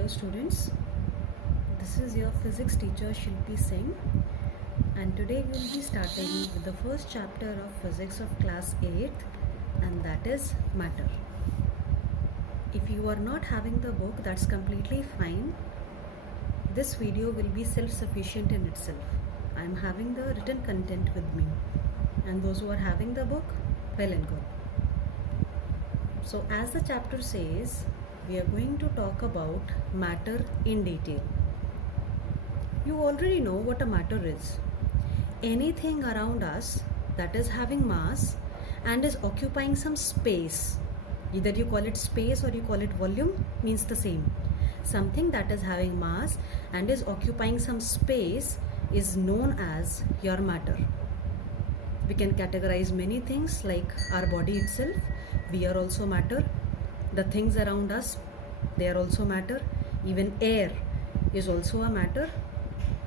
Hello students, this is your physics teacher Shilpi Singh, and today we will be starting with the first chapter of physics of class 8th, and that is matter. If you are not having the book, that's completely fine. This video will be self-sufficient in itself. I am having the written content with me, and those who are having the book, well and good. So as the chapter says, we are going to talk about matter in detail. You already know what a matter is. Anything around us that is having mass and is occupying some space, either you call it space or you call it volume, means the same. Something that is having mass and is occupying some space is known as your matter. We can categorize many things like our body itself. We are also matter. The things around us, they are also matter. Even air is also a matter.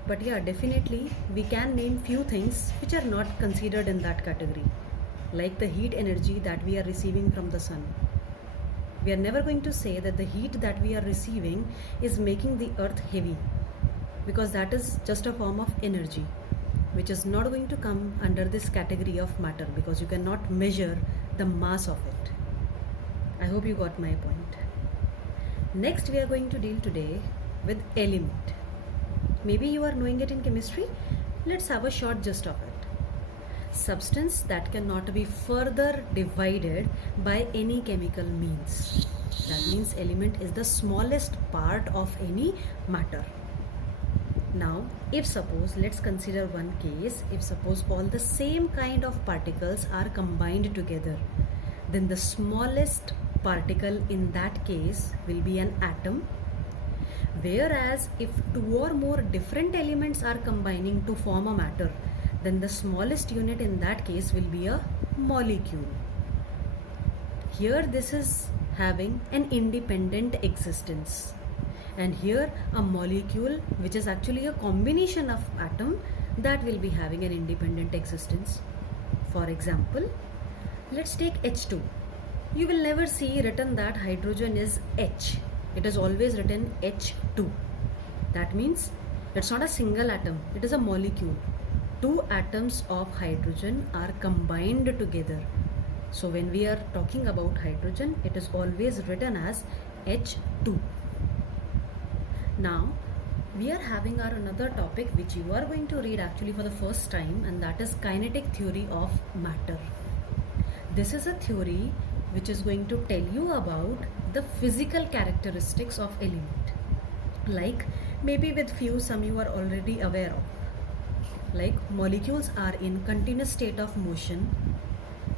But yeah, definitely we can name few things which are not considered in that category, like the heat energy that we are receiving from the sun. We are never going to say that the heat that we are receiving is making the earth heavy, because that is just a form of energy which is not going to come under this category of matter, because you cannot measure the mass of it. I hope you got my point. Next, we are going to deal today with element. Maybe you are knowing it in chemistry. Let's have a short gist of it. Substance that cannot be further divided by any chemical means. That means element is the smallest part of any matter. Now, if suppose, let's consider one case, if suppose all the same kind of particles are combined together, then the smallest particle in that case will be an atom. Whereas if two or more different elements are combining to form a matter, then the smallest unit in that case will be a molecule. Here this is having an independent existence. And here a molecule, which is actually a combination of atom, that will be having an independent existence. For example, let's take H2. You will never see written that hydrogen is H. It is always written H2. That means it's not a single atom, it is a molecule. Two atoms of hydrogen are combined together. So when we are talking about hydrogen, it is always written as H2. Now, we are having our another topic which you are going to read actually for the first time, and that is kinetic theory of matter. This is a theory which is going to tell you about the physical characteristics of element. Like maybe with few some you are already aware of. Like molecules are in continuous state of motion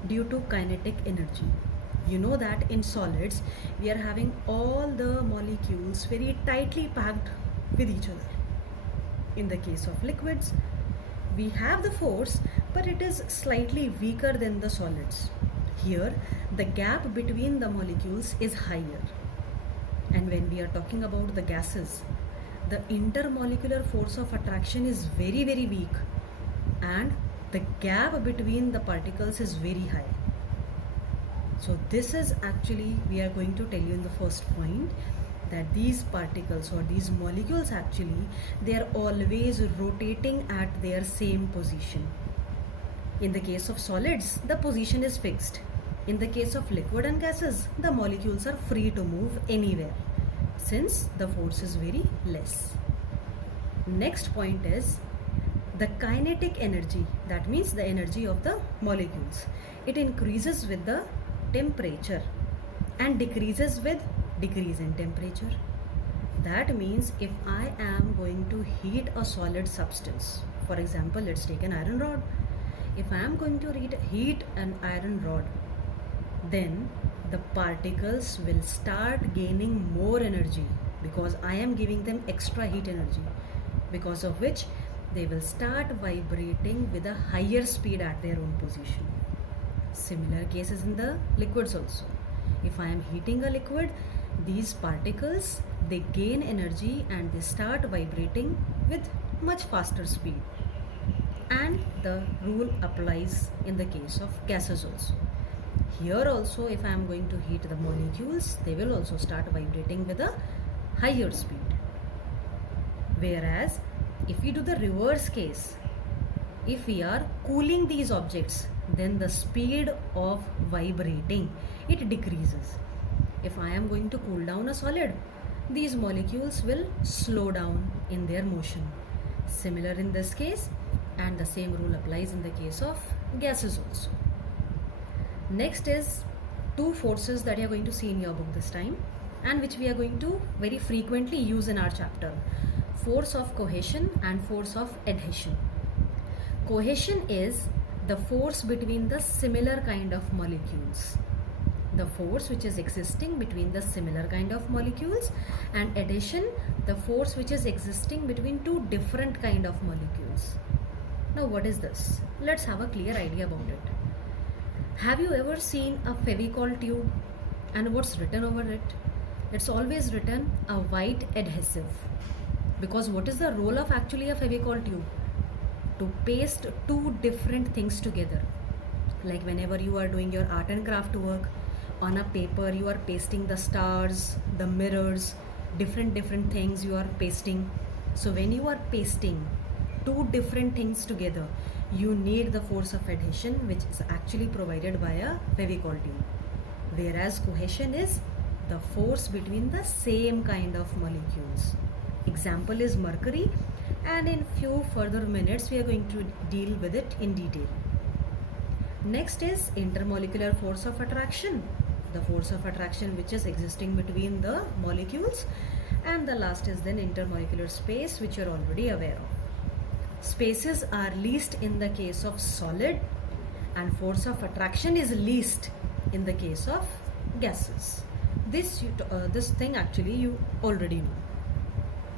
due to kinetic energy. You know that in solids we are having all the molecules very tightly packed with each other. In the case of liquids, we have the force, but it is slightly weaker than the solids. Here, the gap between the molecules is higher. And when we are talking about the gases, the intermolecular force of attraction is very, very weak. And the gap between the particles is very high. So this is actually, we are going to tell you in the first point, that these particles or these molecules actually, they are always rotating at their same position. In the case of solids, the position is fixed. In the case of liquid and gases, the molecules are free to move anywhere, since the force is very less. Next point is the kinetic energy. That means the energy of the molecules. It increases with the temperature and decreases with decrease in temperature. That means if I am going to heat a solid substance, for example, let's take an iron rod. If I am going to heat an iron rod, then the particles will start gaining more energy because I am giving them extra heat energy, because of which they will start vibrating with a higher speed at their own position. Similar cases in the liquids also. If I am heating a liquid, these particles, they gain energy and they start vibrating with much faster speed. And the rule applies in the case of gases also. Here also, if I am going to heat the molecules, they will also start vibrating with a higher speed. Whereas if we do the reverse case, if we are cooling these objects, then the speed of vibrating, it decreases. If I am going to cool down a solid, these molecules will slow down in their motion. Similar in this case, and the same rule applies in the case of gases also. Next is two forces that you are going to see in your book this time, and which we are going to very frequently use in our chapter: force of cohesion and force of adhesion. Cohesion is the force between the similar kind of molecules, the force which is existing between the similar kind of molecules, and adhesion, the force which is existing between two different kind of molecules. Now what is this? Let's have a clear idea about it. Have you ever seen a Fevicol tube, and what's written over it? It's always written a white adhesive, because what is the role of actually a Fevicol tube? To paste two different things together. Like whenever you are doing your art and craft work, on a paper you are pasting the stars, the mirrors, different things you are pasting. So when you are pasting two different things together, you need the force of adhesion, which is actually provided by a Fevicol tube. Whereas cohesion is the force between the same kind of molecules. Example is mercury, and in few further minutes we are going to deal with it in detail. Next is intermolecular force of attraction, the force of attraction which is existing between the molecules. And the last is then intermolecular space, which you are already aware of. Spaces are least in the case of solid, and force of attraction is least in the case of gases. This thing actually you already know.